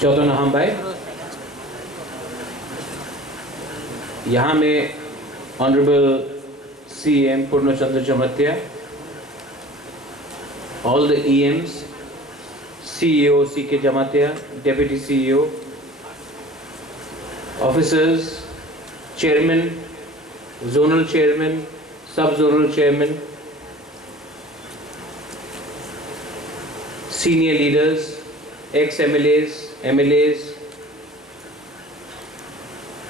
चौथा नाम भाई, यहाँ में honourable CM Purna Chandra Chamatia, all the EMs, CEO CK Jamatia, Deputy CEO, officers, Chairman, Zonal Chairman, Sub-Zonal Chairman, Senior Leaders, ex-MLAs, MLAs,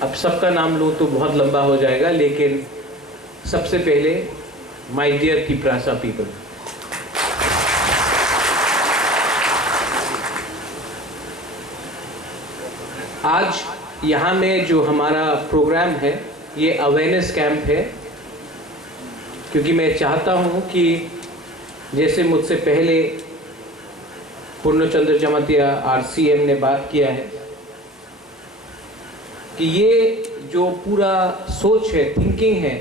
अब सबका नाम लूँ तो बहुत लंबा हो जाएगा, लेकिन सबसे पहले माय डियर तिपरासा पीपल, आज यहाँ में जो हमारा प्रोग्राम है ये अवेयरनेस कैंप है, क्योंकि मैं चाहता हूँ कि जैसे मुझसे पहले पूर्णचंद्र जमातिया RCM ने बात किया है कि ये जो पूरा सोच है, थिंकिंग है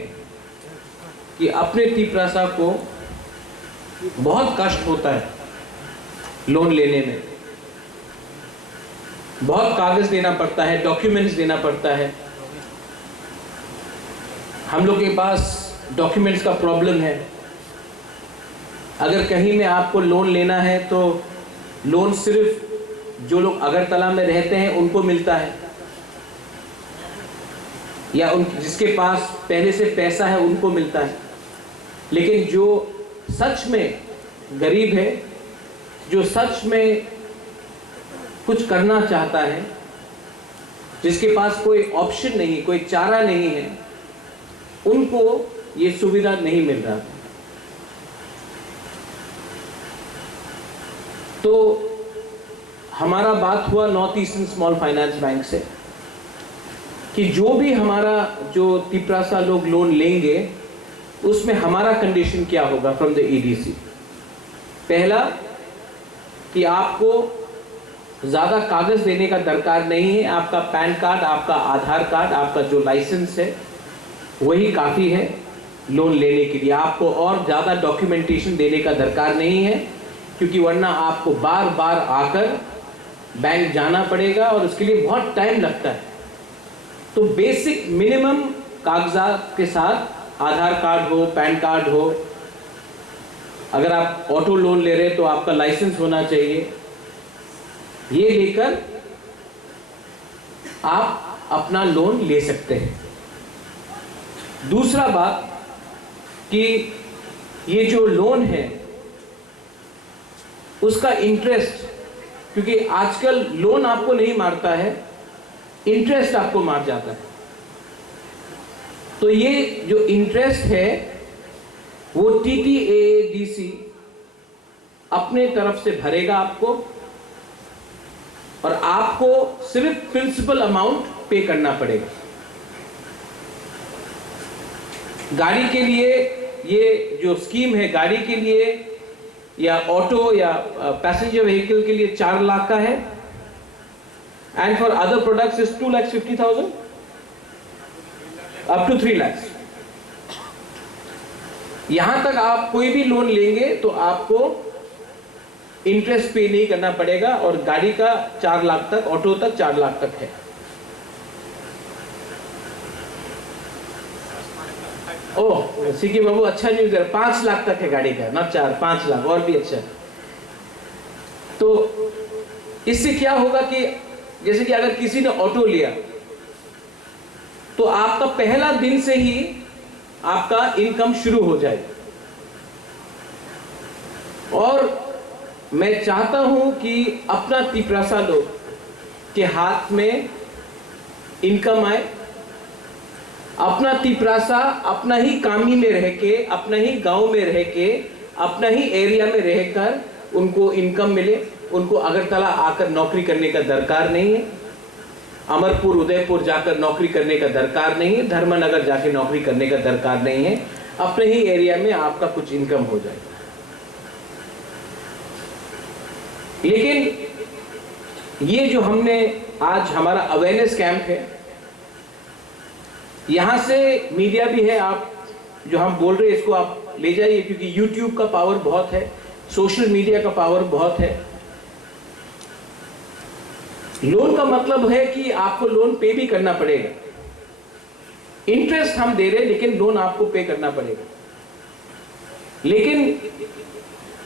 कि अपने तिपरासा को बहुत कष्ट होता है लोन लेने में, बहुत कागज देना पड़ता है, डॉक्यूमेंट्स देना पड़ता है। हम लोग के पास डॉक्यूमेंट्स का प्रॉब्लम है। अगर कहीं में आपको लोन लेना है तो लोन सिर्फ जो लोग अगरतला में रहते हैं उनको मिलता है, या उन जिसके पास पहले से पैसा है उनको मिलता है। लेकिन जो सच में गरीब है, जो सच में कुछ करना चाहता है, जिसके पास कोई ऑप्शन नहीं, कोई चारा नहीं है, उनको ये सुविधा नहीं मिल रहा। तो हमारा बात हुआ north eastern small finance bank से कि जो भी हमारा जो तिपरासा लोग लोन लेंगे उसमें हमारा कंडीशन क्या होगा फ्रॉम द EDC। पहला कि आपको ज़्यादा कागज़ देने का दरकार नहीं है, आपका पैन कार्ड, आपका आधार कार्ड, आपका जो लाइसेंस है वही काफ़ी है लोन लेने के लिए। आपको और ज़्यादा डॉक्यूमेंटेशन देने का दरकार नहीं है, क्योंकि वरना आपको बार बार आकर बैंक जाना पड़ेगा और उसके लिए बहुत टाइम लगता है। तो बेसिक मिनिमम कागजात के साथ आधार कार्ड हो, पैन कार्ड हो, अगर आप ऑटो लोन ले रहे हैं तो आपका लाइसेंस होना चाहिए। ये लेकर आप अपना लोन ले सकते हैं। दूसरा बात कि ये जो लोन है उसका इंटरेस्ट, क्योंकि आजकल लोन आपको नहीं मारता है, इंटरेस्ट आपको मार जाता है। तो ये जो इंटरेस्ट है वो TTAADC अपने तरफ से भरेगा आपको, और आपको सिर्फ प्रिंसिपल अमाउंट पे करना पड़ेगा। गाड़ी के लिए ये जो स्कीम है, गाड़ी के लिए या ऑटो या पैसेंजर व्हीकल के लिए 4 लाख का है, and for other products is 2,50,000 up to 3 lakh. यहां तक आप कोई भी लोन लेंगे तो आपको इंटरेस्ट पे नहीं करना पड़ेगा, और गाड़ी का 4 लाख तक, ऑटो तक 4 लाख तक है। ओह सीके बाबू, अच्छा न्यूज़ है, 5 लाख तक है गाड़ी का, ना 4, 5 लाख, और भी अच्छा। तो इससे क्या होगा कि जैसे कि अगर किसी ने ऑटो लिया तो आपका पहला दिन से ही आपका इनकम शुरू हो जाएगा। और मैं चाहता हूं कि अपना तिपरासा लोग के हाथ में इनकम आए, अपना तिपरासा अपना ही कामी में रह के, अपना ही गांव में रह के, अपना ही एरिया में रहकर उनको इनकम मिले। उनको अगरतला आकर नौकरी करने का दरकार नहीं है, अमरपुर उदयपुर जाकर नौकरी करने का दरकार नहीं है, धर्मनगर जाके नौकरी करने का दरकार नहीं है। अपने ही एरिया में आपका कुछ इनकम हो जाएगा। लेकिन ये जो हमने आज हमारा अवेयरनेस कैंप है, यहां से मीडिया भी है, आप जो हम बोल रहे हैं इसको आप ले जाइए, क्योंकि YouTube का पावर बहुत है, सोशल मीडिया का पावर बहुत है। लोन का मतलब है कि आपको लोन पे भी करना पड़ेगा। इंटरेस्ट हम दे रहे हैं लेकिन लोन आपको पे करना पड़ेगा। लेकिन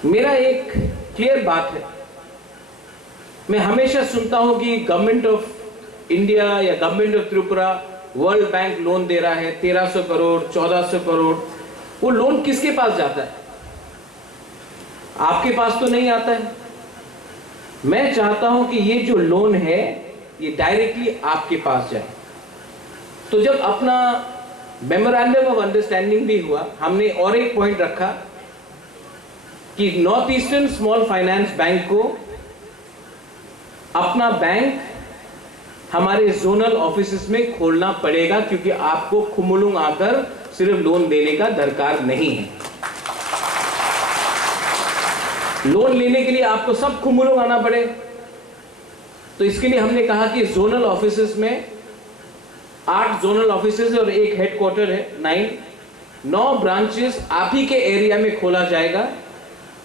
मेरा एक क्लियर बात है, मैं हमेशा सुनता हूं कि गवर्नमेंट ऑफ इंडिया या government of Tripura World Bank loan दे रहा है 1300 करोड़ 1400 करोड़। वो लोन किसके पास जाता है? आपके पास तो नहीं आता है। मैं चाहता हूं कि ये जो लोन है ये डायरेक्टली आपके पास जाए। तो जब अपना मेमोरेंडम ऑफ अंडरस्टैंडिंग भी हुआ, हमने और एक पॉइंट रखा कि north eastern small finance bank को अपना बैंक हमारे जोनल ऑफिसेस में खोलना पड़ेगा, क्योंकि आपको खुमुलुंग आकर सिर्फ लोन देने का दरकार नहीं है। लोन लेने के लिए आपको सब खुमुलुंग आना पड़े। तो इसके लिए हमने कहा कि जोनल ऑफिसेस में 8 जोनल ऑफिसेस और एक हेडक्वार्टर है, 9 ब्रांचेस आप ही के एरिया में खोला जाएगा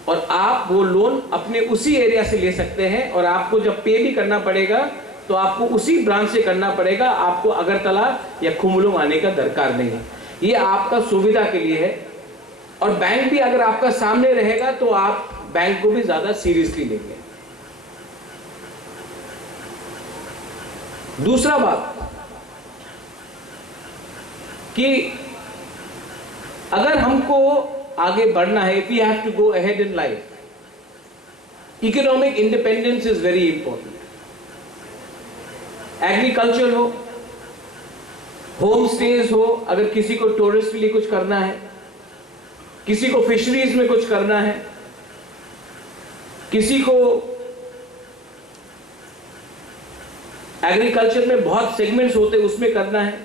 और आप वो लोन अपने उसी एरिया से ले सकते हैं। और आपको जब पे भी करना पड़ेगा तो आपको उसी ब्रांच से करना पड़ेगा, आपको अगरतला या खुमुलुंग आने का दरकार नहीं है। ये आपका सुविधा के लिए है। और बैंक भी अगर आपका सामने रहेगा तो आप बैंक को भी ज्यादा सीरियसली लेंगे। दूसरा बात कि अगर हमको आगे बढ़ना है, if we have to go ahead in life, economic independence is very important. Agriculture हो, होम स्टेज हो, अगर किसी को टूरिस्ट के लिए कुछ करना है, किसी को फिशरीज में कुछ करना है, किसी को एग्रीकल्चर में बहुत सेगमेंट्स होते उसमें करना है,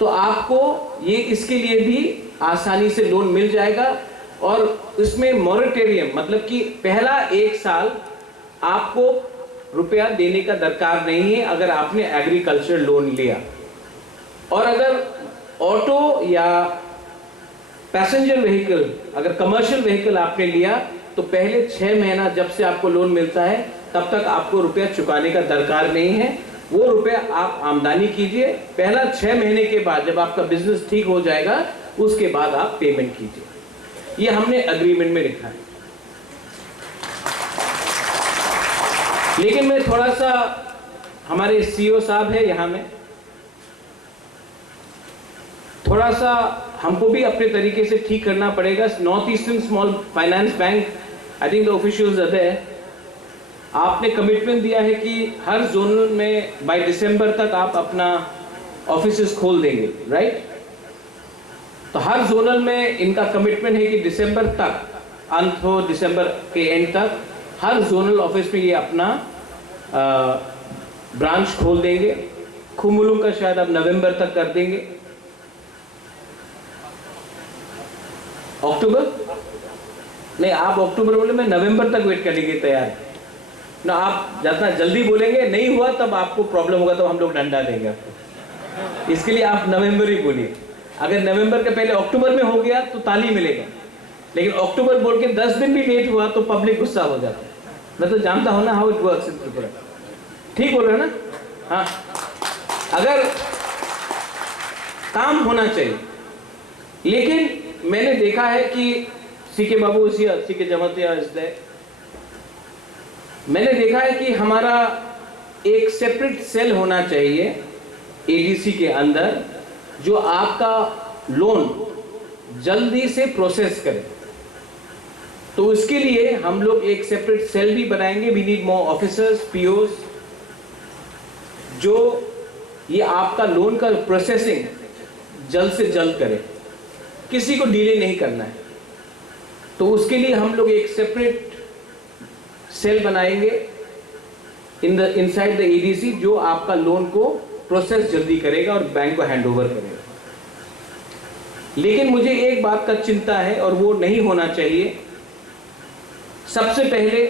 तो आपको ये इसके लिए भी आसानी से लोन मिल जाएगा। और इसमें मॉरेटोरियम मतलब कि पहला 1 साल आपको रुपया देने का दरकार नहीं है अगर आपने एग्रीकल्चर लोन लिया। और अगर ऑटो या पैसेंजर व्हीकल, अगर कमर्शियल व्हीकल आपने लिया तो पहले 6 महीना जब से आपको लोन मिलता है तब तक आपको रुपया चुकाने का दरकार नहीं है। वो रुपया आप आमदनी कीजिए, पहला 6 महीने के बाद जब आपका बिजनेस ठीक हो जाएगा उसके बाद आप पेमेंट कीजिए। ये हमने अग्रीमेंट में लिखा है। लेकिन मैं थोड़ा सा, हमारे सीईओ साहब है यहाँ में, थोड़ा सा हमको भी अपने तरीके से ठीक करना पड़ेगा। North eastern small finance bank, I think the officials are there, आपने कमिटमेंट दिया है कि हर जोन में बाय दिसंबर तक आप अपना ऑफिसेस खोल देंगे, राइट? तो हर जोनल में इनका कमिटमेंट है कि दिसंबर तक, अंत हो दिसंबर के एंड तक, हर जोनल ऑफिस में ये अपना ब्रांच खोल देंगे। खुमुलुंग का शायद आप नवंबर तक कर देंगे। अक्टूबर नहीं, आप अक्टूबर बोले, मैं नवंबर तक वेट करने के लिए तैयार ना। आप जितना जल्दी बोलेंगे नहीं हुआ तब आपको प्रॉब्लम होगा, तो हम लोग डंडा देंगे आपको। इसके लिए आप नवंबर ही बोलिए। अगर नवंबर के पहले अक्टूबर में हो गया तो ताली मिलेगा, लेकिन अक्टूबर बोल के 10 दिन भी लेट हुआ तो पब्लिक गुस्सा हो जाता है। मैं तो जानता हूं ना how it works in Tripura. ठीक बोल रहे हैं ना? हाँ, अगर काम होना चाहिए। लेकिन मैंने देखा है कि सीके बाबू सीके जमातिया, मैंने देखा है कि हमारा एक सेपरेट सेल होना चाहिए एडीसी के अंदर, जो आपका लोन जल्दी से प्रोसेस करे। तो इसके लिए हम लोग एक सेपरेट सेल भी बनाएंगे। We need more officers, POs, जो ये आपका लोन का प्रोसेसिंग जल्द से जल्द करे, किसी को डिले नहीं करना है। तो उसके लिए हम लोग एक सेपरेट सेल बनाएंगे इनसाइड द एडीसी, जो आपका लोन को प्रोसेस जल्दी करेगा और बैंक को हैंड ओवर करेगा। लेकिन मुझे एक बात का चिंता है और वो नहीं होना चाहिए। सबसे पहले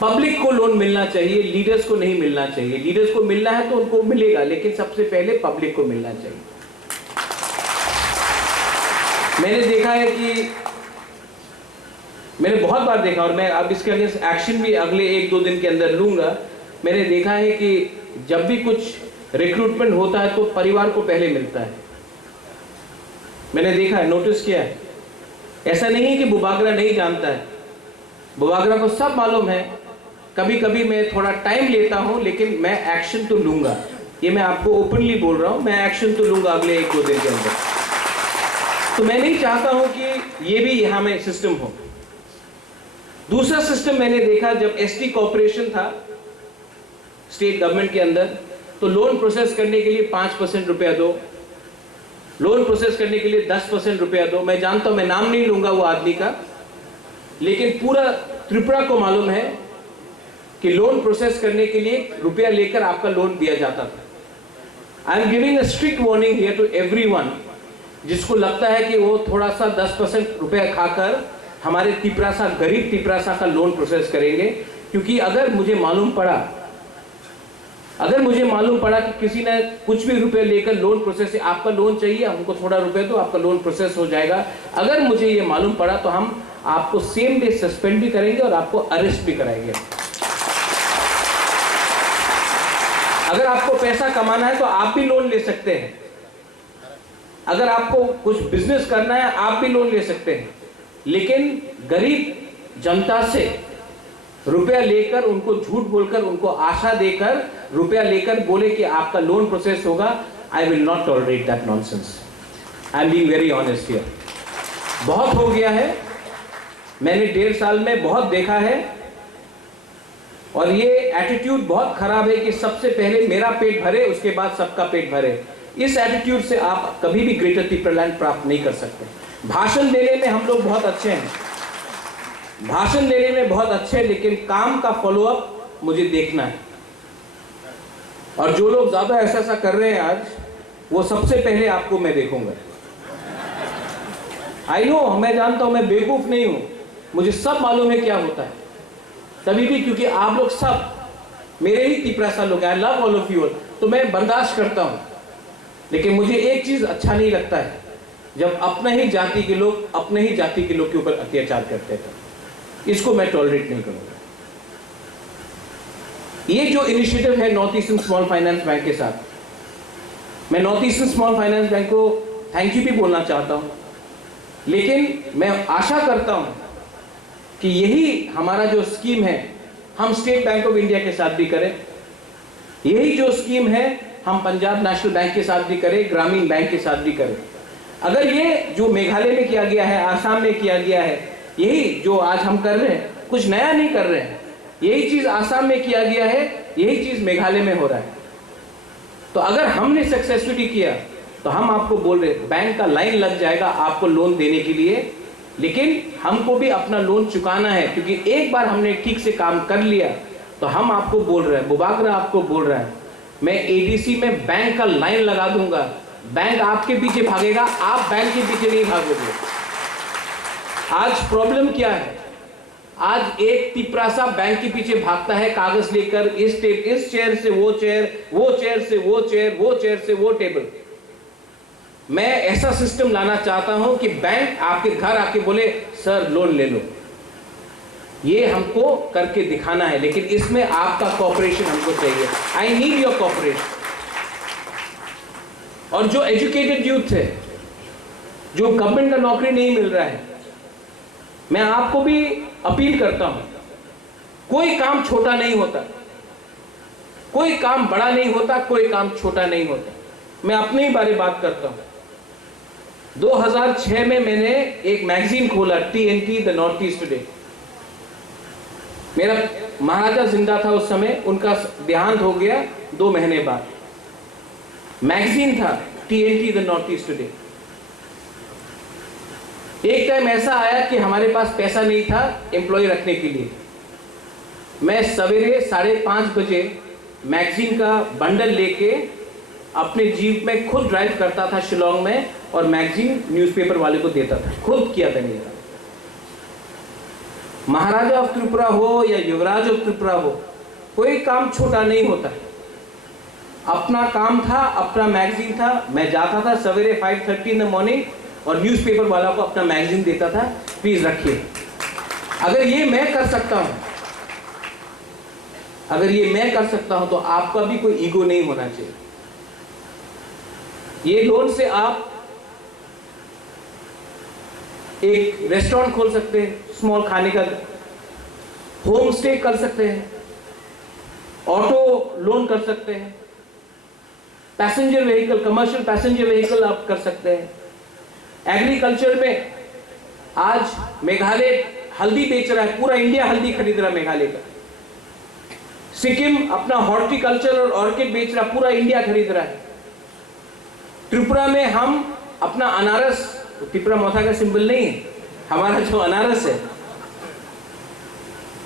पब्लिक को लोन मिलना चाहिए, लीडर्स को नहीं मिलना चाहिए। लीडर्स को मिलना है तो उनको मिलेगा, लेकिन सबसे पहले पब्लिक को मिलना चाहिए। मैंने देखा है कि मैंने बहुत बार देखा, और मैं अब इसके अगेंस्ट एक्शन भी अगले 1-2 दिन के अंदर लूंगा। मैंने देखा है कि जब भी कुछ रिक्रूटमेंट होता है तो परिवार को पहले मिलता है। मैंने देखा है, नोटिस किया है। ऐसा नहीं है कि बुबागरा नहीं जानता है, बुबागरा को सब मालूम है। कभी कभी मैं थोड़ा टाइम लेता हूं, लेकिन मैं एक्शन तो लूंगा। ये मैं आपको ओपनली बोल रहा हूं, मैं एक्शन तो लूंगा अगले 1-2 दिन के अंदर। तो मैं नहीं चाहता हूं कि ये भी यहां में सिस्टम हो। दूसरा सिस्टम मैंने देखा, जब एसटी कॉर्पोरेशन था स्टेट गवर्नमेंट के अंदर, तो लोन प्रोसेस करने के लिए 5% रुपया दो, लोन प्रोसेस करने के लिए 10% रुपया दो। मैं जानता हूं, मैं नाम नहीं लूंगा वो आदमी का, लेकिन पूरा त्रिपुरा को मालूम है कि लोन प्रोसेस करने के लिए रुपया लेकर आपका लोन दिया जाता था। I am giving a strict warning here to everyone, जिसको लगता है कि वो थोड़ा सा 10% रुपया खाकर हमारे तिपरासा, गरीब तिपरासा का लोन प्रोसेस करेंगे। क्योंकि अगर मुझे मालूम पड़ा कि किसी ने कुछ भी रुपए लेकर लोन प्रोसेस से, आपका लोन चाहिए, हमको थोड़ा रुपए दो, आपका लोन प्रोसेस हो जाएगा, अगर मुझे ये मालूम पड़ा तो हम आपको सेम डे सस्पेंड भी करेंगे और आपको अरेस्ट भी कराएंगे। अगर आपको पैसा कमाना है तो आप भी लोन ले सकते हैं। अगर आपको कुछ बिजनेस करना है आप भी लोन ले सकते हैं, लेकिन गरीब जनता से रुपया लेकर, उनको झूठ बोलकर, उनको आशा देकर रुपया लेकर बोले कि आपका लोन प्रोसेस होगा, I will not tolerate that nonsense. I am being very honest here. बहुत हो गया है, मैंने 1.5 साल में बहुत देखा है, और ये एटीट्यूड बहुत खराब है कि सबसे पहले मेरा पेट भरे, उसके बाद सबका पेट भरे। इस एटीट्यूड से आप कभी भी ग्रेटर तिपरालैंड प्राप्त नहीं कर सकते। भाषण देने में हम लोग बहुत अच्छे हैं, भाषण देने में बहुत अच्छे, लेकिन काम का फॉलोअप मुझे देखना है। और जो लोग ज्यादा ऐसा कर रहे हैं आज, वो सबसे पहले आपको मैं देखूंगा। आई नो, मैं जानता हूं, मैं बेवकूफ नहीं हूं, मुझे सब मालूम है क्या होता है। तभी भी क्योंकि आप लोग सब मेरे ही तिपरासा लोग हैं, I love all of you, तो मैं बर्दाश्त करता हूं। लेकिन मुझे एक चीज अच्छा नहीं लगता है, जब अपने ही जाति के लोग के ऊपर अत्याचार करते हैं। इसको मैं टॉलरेट नहीं करूंगा। ये जो इनिशिएटिव है north eastern small finance bank के साथ, मैं north eastern small finance bank को थैंक यू भी बोलना चाहता हूं, लेकिन मैं आशा करता हूं कि यही हमारा जो स्कीम है हम स्टेट बैंक ऑफ इंडिया के साथ भी करें। यही जो स्कीम है हम पंजाब नेशनल बैंक के साथ भी करें, ग्रामीण बैंक के साथ भी करें। अगर ये जो मेघालय में किया गया है, आसाम में किया गया है, यही जो आज हम कर रहे हैं, कुछ नया नहीं कर रहे हैं, यही चीज आसाम में किया गया है, यही चीज मेघालय में हो रहा है। तो अगर हमने सक्सेसफुली किया तो हम आपको बोल रहे, बैंक का लाइन लग जाएगा आपको लोन देने के लिए, लेकिन हमको भी अपना लोन चुकाना है। क्योंकि एक बार हमने ठीक से काम कर लिया तो हम आपको बोल रहे हैं, बुबागरा आपको बोल रहा है, मैं एडीसी में बैंक का लाइन लगा दूंगा, बैंक आपके पीछे भागेगा, आप बैंक के पीछे नहीं भागोगे। आज प्रॉब्लम क्या है, आज एक तिपरासा बैंक के पीछे भागता है कागज लेकर, इस चेयर से वो चेयर, वो चेयर से वो चेयर, वो चेयर से वो टेबल। मैं ऐसा सिस्टम लाना चाहता हूं कि बैंक आपके घर आके बोले सर लोन ले लो। ये हमको करके दिखाना है, लेकिन इसमें आपका कोऑपरेशन हमको चाहिए। I need your cooperation. और जो एजुकेटेड यूथ है, जो गवर्नमेंट का नौकरी नहीं मिल रहा है, मैं आपको भी अपील करता हूं, कोई काम छोटा नहीं होता, कोई काम बड़ा नहीं होता, कोई काम छोटा नहीं होता। मैं अपने ही बारे बात करता हूं। 2006 में मैंने एक मैगजीन खोला, TNT the north east today. मेरा महाराजा जिंदा था उस समय, उनका देहांत हो गया 2 महीने बाद। मैगजीन था TNT the north east today. एक टाइम ऐसा आया कि हमारे पास पैसा नहीं था एम्प्लॉय रखने के लिए। मैं सवेरे 5:30 बजे मैगजीन का बंडल लेके अपने जीप में खुद ड्राइव करता था शिलोंग में और मैगजीन न्यूज़पेपर वाले को देता था, खुद किया था मेरा। महाराजा ऑफ त्रिपुरा हो या युवराज ऑफ त्रिपुरा हो, कोई काम छोटा नहीं होता। अपना काम था, अपना मैगजीन था, मैं जाता था सवेरे 5:30 इन द मॉर्निंग और न्यूज़पेपर वाला को अपना मैगजीन देता था, प्लीज रखिए। अगर ये मैं कर सकता हूं, अगर ये मैं कर सकता हूं तो आपका भी कोई ईगो नहीं होना चाहिए। ये लोन से आप एक रेस्टोरेंट खोल सकते हैं, स्मॉल खाने का, होम स्टे कर सकते हैं, ऑटो लोन कर सकते हैं, passenger vehicle, commercial passenger vehicle आप कर सकते हैं। एग्रीकल्चर में आज मेघालय हल्दी बेच रहा है, पूरा इंडिया हल्दी खरीद रहा है मेघालय का। सिक्किम अपना हॉर्टिकल्चर और ऑर्किड बेच रहा है, पूरा इंडिया खरीद रहा है। त्रिपुरा में हम अपना अनारस, त्रिपुरा मौथा का सिंबल नहीं है, हमारा जो अनारस है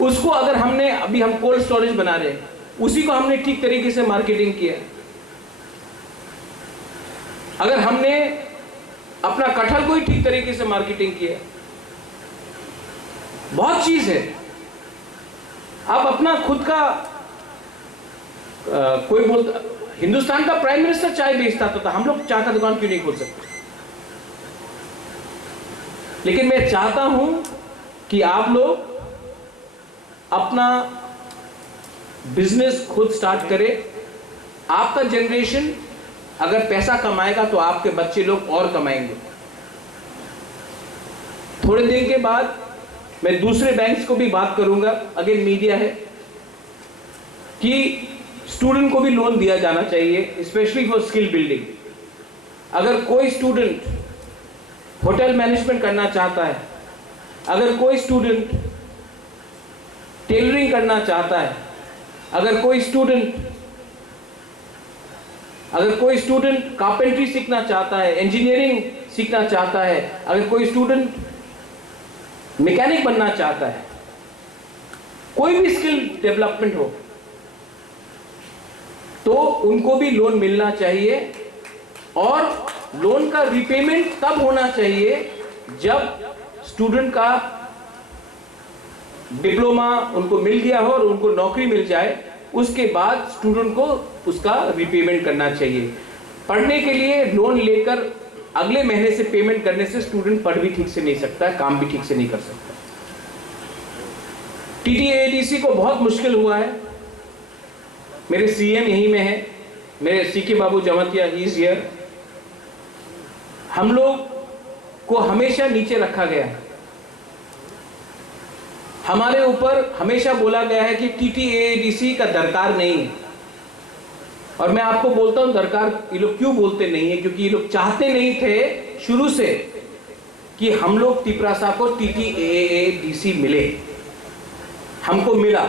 उसको अगर हमने, अभी हम कोल्ड स्टोरेज बना रहे हैं, उसी को हमने ठीक तरीके से मार्केटिंग किया। अगर हमने अपना कटहल को ही ठीक तरीके से मार्केटिंग किया, बहुत चीज है। आप अपना खुद का कोई बोलता, हिंदुस्तान का प्राइम मिनिस्टर चाय बेचता था, हम लोग चाय का दुकान क्यों नहीं खोल सकते? लेकिन मैं चाहता हूं कि आप लोग अपना बिजनेस खुद स्टार्ट करें। आपका जनरेशन अगर पैसा कमाएगा तो आपके बच्चे लोग और कमाएंगे। थोड़े दिन के बाद मैं दूसरे बैंक्स को भी बात करूंगा, अगेन मीडिया है, कि स्टूडेंट को भी लोन दिया जाना चाहिए, स्पेशली फॉर स्किल बिल्डिंग। अगर कोई स्टूडेंट होटल मैनेजमेंट करना चाहता है, अगर कोई स्टूडेंट टेलरिंग करना चाहता है, अगर कोई स्टूडेंट कारपेंट्री सीखना चाहता है, इंजीनियरिंग सीखना चाहता है, अगर कोई स्टूडेंट मैकेनिक बनना चाहता है, कोई भी स्किल डेवलपमेंट हो, तो उनको भी लोन मिलना चाहिए। और लोन का रिपेमेंट तब होना चाहिए जब स्टूडेंट का डिप्लोमा उनको मिल गया हो और उनको नौकरी मिल जाए, उसके बाद स्टूडेंट को उसका रिपेमेंट करना चाहिए। पढ़ने के लिए लोन लेकर अगले महीने से पेमेंट करने से स्टूडेंट पढ़ भी ठीक से नहीं सकता है, काम भी ठीक से नहीं कर सकता। टीटीएडीसी को बहुत मुश्किल हुआ है। मेरे सीएम यहीं में है, मेरे CK Babu Jamatia, he is here. हम लोग को हमेशा नीचे रखा गया है, हमारे ऊपर हमेशा बोला गया है कि टीटीएडीसी का दरकार नहीं है। और मैं आपको बोलता हूं दरकार ये लोग क्यों बोलते नहीं है, क्योंकि ये लोग चाहते नहीं थे शुरू से कि हम लोग तिपरासा को टीटीएडीसी मिले, हमको मिला।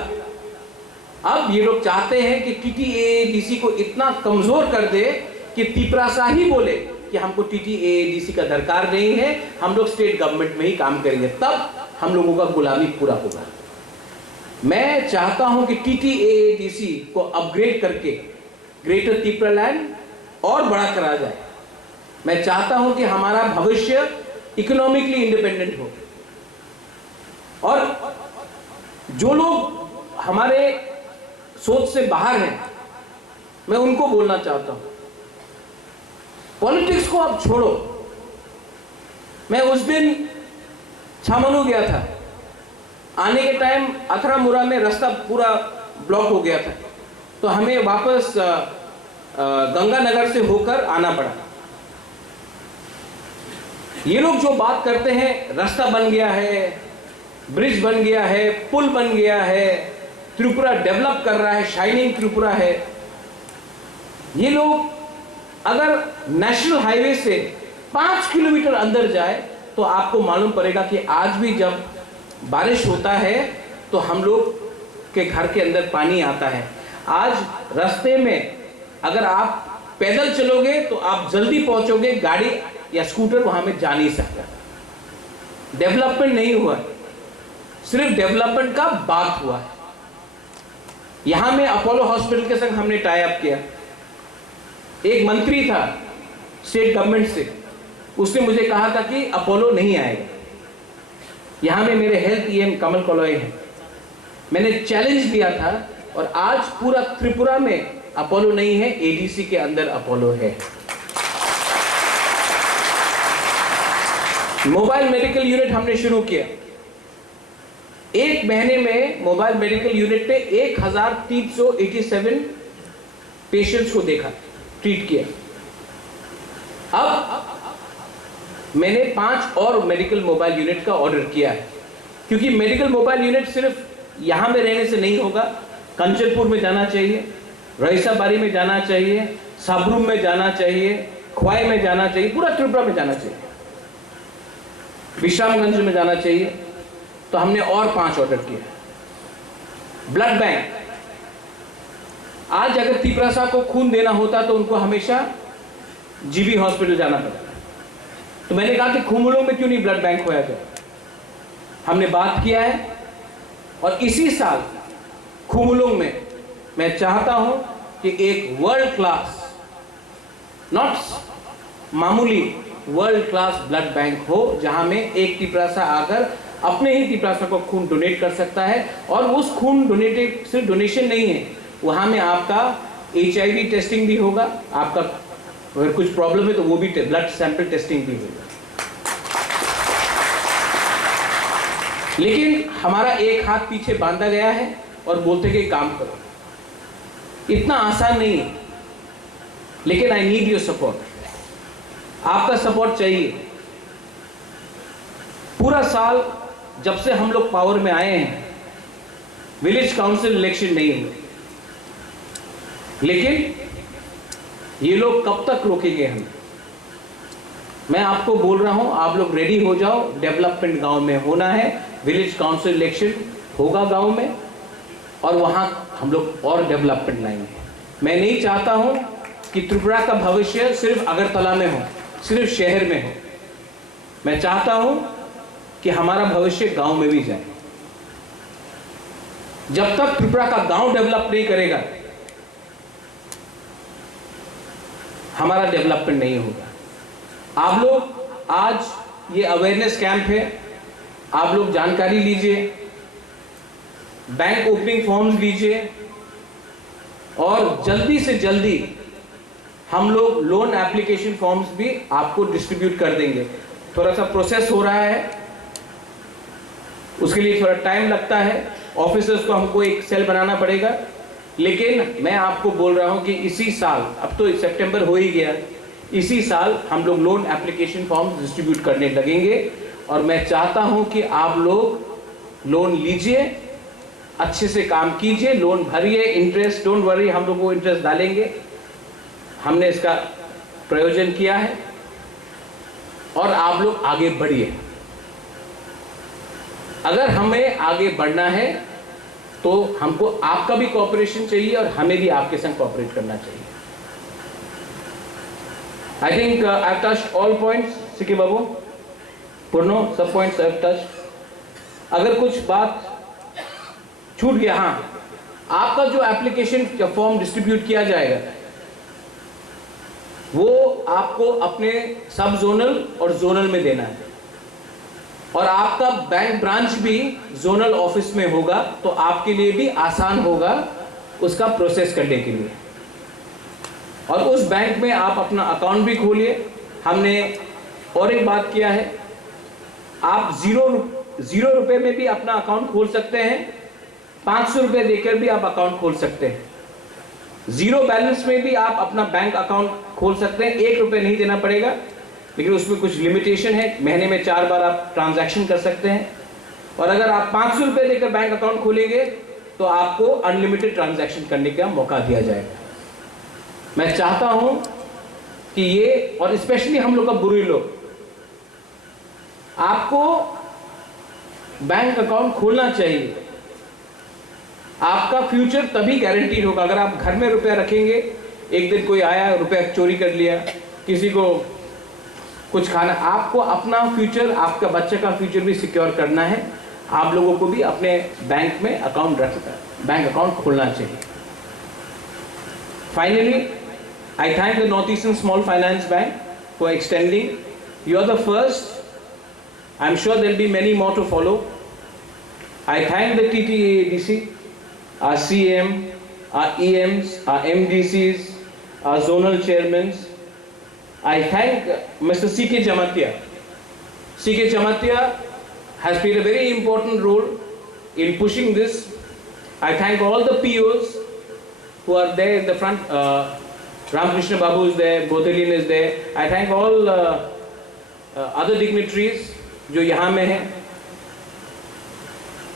अब ये लोग चाहते हैं कि टीटीएडीसी को इतना कमजोर कर दे कि तिपरासा ही बोले कि हमको टीटीएडीसी का दरकार नहीं है, हम लोग स्टेट गवर्नमेंट में ही काम करेंगे, तब हम लोगों का गुलामी पूरा होगा। मैं चाहता हूं कि टीटीएडीसी को अपग्रेड करके ग्रेटर त्रिपुरालैंड और बड़ा करा जाए। मैं चाहता हूं कि हमारा भविष्य इकोनॉमिकली इंडिपेंडेंट हो। और जो लोग हमारे सोच से बाहर हैं, मैं उनको बोलना चाहता हूं, पॉलिटिक्स को अब छोड़ो। मैं उस दिन छामनू गया था, आने के टाइम अथरामुरा में रास्ता पूरा ब्लॉक हो गया था, तो हमें वापस गंगानगर से होकर आना पड़ा। ये लोग जो बात करते हैं, रास्ता बन गया है, ब्रिज बन गया है, पुल बन गया है, त्रिपुरा डेवलप कर रहा है, शाइनिंग त्रिपुरा है, ये लोग अगर नेशनल हाईवे से 5 किलोमीटर अंदर जाए तो आपको मालूम पड़ेगा कि आज भी जब बारिश होता है तो हम लोग के घर के अंदर पानी आता है। आज रास्ते में अगर आप पैदल चलोगे तो आप जल्दी पहुंचोगे, गाड़ी या स्कूटर वहां में जा नहीं सकता। डेवलपमेंट नहीं हुआ है, सिर्फ डेवलपमेंट का बात हुआ है। यहां में अपोलो हॉस्पिटल के संग हमने टाई अप किया, एक मंत्री था स्टेट गवर्नमेंट से, उसने मुझे कहा था कि अपोलो नहीं आएगा। यहां में मेरे हेल्थ ईएम कमल कॉलोई है। मैंने चैलेंज दिया था और आज पूरा त्रिपुरा में अपोलो नहीं है, एडीसी के अंदर अपोलो है। मोबाइल मेडिकल यूनिट हमने शुरू किया। एक महीने में मोबाइल मेडिकल यूनिट पे 1387 पेशेंट्स को देखा, ट्रीट किया। अब मैंने 5 और मेडिकल मोबाइल यूनिट का ऑर्डर किया है, क्योंकि मेडिकल मोबाइल यूनिट सिर्फ यहां में रहने से नहीं होगा। कंचनपुर में जाना चाहिए, रईसाबारी में जाना चाहिए, साबरूम में जाना चाहिए, ख्वाई में जाना चाहिए, पूरा त्रिपुरा में जाना चाहिए, विश्रामगंज में जाना चाहिए। तो हमने और 5 ऑर्डर किए। ब्लड बैंक, आज अगर तिपरासा को खून देना होता तो उनको हमेशा जीबी हॉस्पिटल जाना पड़ता। तो मैंने कहा कि खुमुलों में क्यों नहीं ब्लड बैंक खोया जाए। हमने बात किया है और इसी साल खुमुलों में मैं चाहता हूं कि एक वर्ल्ड क्लास, नॉट मामूली, वर्ल्ड क्लास ब्लड बैंक हो, जहां में एक तिपरासा आकर अपने ही तिपरासा को खून डोनेट कर सकता है। और उस खून डोनेटेड सिर्फ डोनेशन नहीं है, वहां में आपका HIV टेस्टिंग भी होगा, आपका अगर कुछ प्रॉब्लम है तो वो भी ब्लड सैंपल टेस्टिंग भी होगा। लेकिन हमारा एक हाथ पीछे बांधा गया है और बोलते कि काम करो। इतना आसान नहीं है, लेकिन आई नीड योर सपोर्ट। आपका सपोर्ट चाहिए। पूरा साल जब से हम लोग पावर में आए हैं, विलेज काउंसिल इलेक्शन नहीं हुए, लेकिन ये लोग कब तक रोकेंगे हमें? मैं आपको बोल रहा हूं, आप लोग रेडी हो जाओ। डेवलपमेंट गांव में होना है, विलेज काउंसिल इलेक्शन होगा गांव में, और वहां हम लोग और डेवलपमेंट लाएंगे। मैं नहीं चाहता हूं कि त्रिपुरा का भविष्य सिर्फ अगरतला में हो, सिर्फ शहर में हो। मैं चाहता हूं कि हमारा भविष्य गांव में भी जाए। जब तक त्रिपुरा का गांव डेवलप नहीं करेगा, हमारा डेवलपमेंट नहीं होगा। आप लोग, आज ये अवेयरनेस कैंप है, आप लोग जानकारी लीजिए, बैंक ओपनिंग फॉर्म्स लीजिए, और जल्दी से जल्दी हम लोग लोन एप्लीकेशन फॉर्म्स भी आपको डिस्ट्रीब्यूट कर देंगे। थोड़ा सा प्रोसेस हो रहा है, उसके लिए थोड़ा टाइम लगता है, ऑफिसर्स को हमको एक सेल बनाना पड़ेगा। लेकिन मैं आपको बोल रहा हूं कि इसी साल, अब तो सितंबर हो ही गया, इसी साल हम लोग लोन एप्लीकेशन फॉर्म डिस्ट्रीब्यूट करने लगेंगे। और मैं चाहता हूं कि आप लोग लोन लीजिए, अच्छे से काम कीजिए, लोन भरिए, इंटरेस्ट डोंट वरी, हम लोग वो इंटरेस्ट डालेंगे। हमने इसका प्रयोजन किया है, और आप लोग आगे बढ़िए। अगर हमें आगे बढ़ना है तो हमको आपका भी कोऑपरेशन चाहिए और हमें भी आपके संग कोऑपरेट करना चाहिए। I think I have touched all points. सिकी बाबू, पूर्णो, सब पॉइंट्स आई हैव टच्ड। अगर कुछ बात छूट गया, हाँ, आपका जो एप्लीकेशन फॉर्म डिस्ट्रीब्यूट किया जाएगा वो आपको अपने सब जोनल और जोनल में देना है, और आपका बैंक ब्रांच भी जोनल ऑफिस में होगा, तो आपके लिए भी आसान होगा उसका प्रोसेस करने के लिए। और उस बैंक में आप अपना अकाउंट भी खोलिए। हमने और एक बात किया है, आप जीरो रुपए में भी अपना अकाउंट खोल सकते हैं, 500 रुपए देकर भी आप अकाउंट खोल सकते हैं। जीरो बैलेंस में भी आप अपना बैंक अकाउंट खोल सकते हैं, 1 रुपए नहीं देना पड़ेगा, लेकिन उसमें कुछ लिमिटेशन है। महीने में 4 बार आप ट्रांजैक्शन कर सकते हैं, और अगर आप 500 रुपए देकर बैंक अकाउंट खोलेंगे तो आपको अनलिमिटेड ट्रांजैक्शन करने का मौका दिया जाएगा। मैं चाहता हूं कि ये, और स्पेशली हम लोग का बुरी लोग, आपको बैंक अकाउंट खोलना चाहिए। आपका फ्यूचर तभी गारंटीड होगा अगर आप घर में रुपया रखेंगे, एक दिन कोई आया, रुपया चोरी कर लिया, किसी को कुछ खाना, आपको अपना फ्यूचर, आपका बच्चे का फ्यूचर भी सिक्योर करना है। आप लोगों को भी अपने बैंक में बैंक अकाउंट खोलना चाहिए। Finally, I thank the Northeastern Small Finance Bank for extending. You are the first. I'm sure there'll be many more to follow. I thank the TTADC, our CM, our EMs, our MDCs, our zonal chairmen. I thank Mr. C.K. Jamatia. C.K. Jamatia has played a very important role in pushing this. I thank all the POs who are there in the front. Ramakrishna Babu is there, Bodhelin is there. I thank all other dignitaries जो यहाँ में हैं.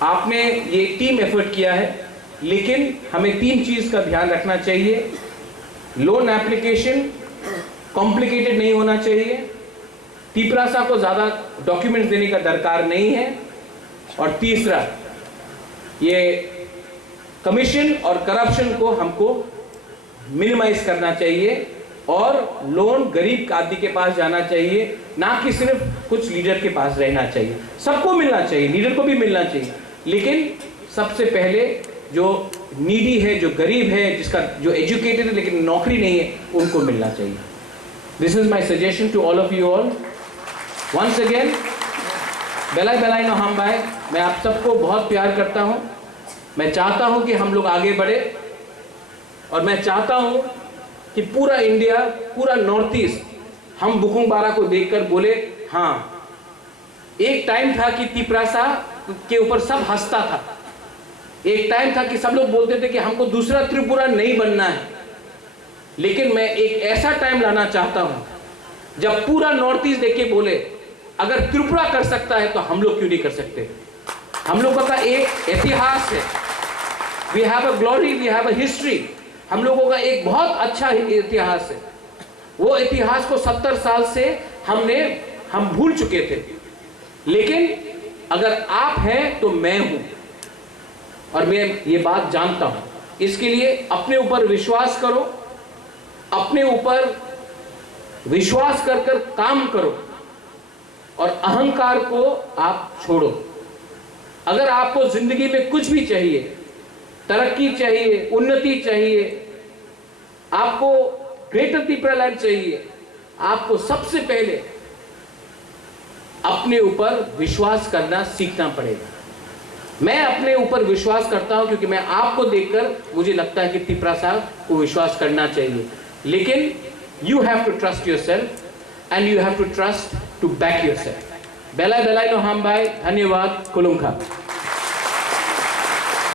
आपने ये team effort किया है, लेकिन हमें 3 चीज़ का ध्यान रखना चाहिए. लोन एप्लीकेशन कॉम्प्लिकेटेड नहीं होना चाहिए. तीपरासा को ज़्यादा डॉक्यूमेंट्स देने का दरकार नहीं है. और तीसरा, ये कमीशन और करप्शन को हमको मिनिमाइज करना चाहिए और लोन गरीब आदमी के पास जाना चाहिए, ना कि सिर्फ कुछ लीडर के पास रहना चाहिए. सबको मिलना चाहिए, लीडर को भी मिलना चाहिए, लेकिन सबसे पहले जो नीडी है, जो गरीब है, जिसका जो एजुकेटेड है लेकिन नौकरी नहीं है, उनको मिलना चाहिए. This is my suggestion to all of you all. Once again बेलाई बेलाई नो हम भाई, मैं आप सबको बहुत प्यार करता हूँ. मैं चाहता हूँ कि हम लोग आगे बढ़े और मैं चाहता हूँ कि पूरा इंडिया, पूरा नॉर्थ ईस्ट हम बुकुंगबारा को देखकर बोले हाँ, एक टाइम था कि तीपरासा के ऊपर सब हंसता था. एक टाइम था कि सब लोग बोलते थे कि हमको दूसरा त्रिपुरा नहीं बनना है. लेकिन मैं एक ऐसा टाइम लाना चाहता हूँ जब पूरा नॉर्थ ईस्ट देख के बोले अगर त्रिपुरा कर सकता है तो हम लोग क्यों नहीं कर सकते. हम लोगों का एक इतिहास है. We have a glory, we have a history. हम लोगों का एक बहुत अच्छा इतिहास है. वो इतिहास को 70 साल से हम भूल चुके थे. लेकिन अगर आप हैं तो मैं हूं और मैं ये बात जानता हूं. इसके लिए अपने ऊपर विश्वास करो, अपने ऊपर विश्वास कर कर काम करो और अहंकार को आप छोड़ो. अगर आपको जिंदगी में कुछ भी चाहिए, तरक्की चाहिए, उन्नति चाहिए, आपको ग्रेटर त्रिपुरा लैंड चाहिए, आपको सबसे पहले अपने ऊपर विश्वास करना सीखना पड़ेगा. मैं अपने ऊपर विश्वास करता हूं क्योंकि मैं आपको देखकर मुझे लगता है कि त्रिपुरा को विश्वास करना चाहिए. लेकिन you have to trust yourself and you have to trust to back yourself. बेलाई बेलाई नो हम भाई, धन्यवाद. कुलुमखा.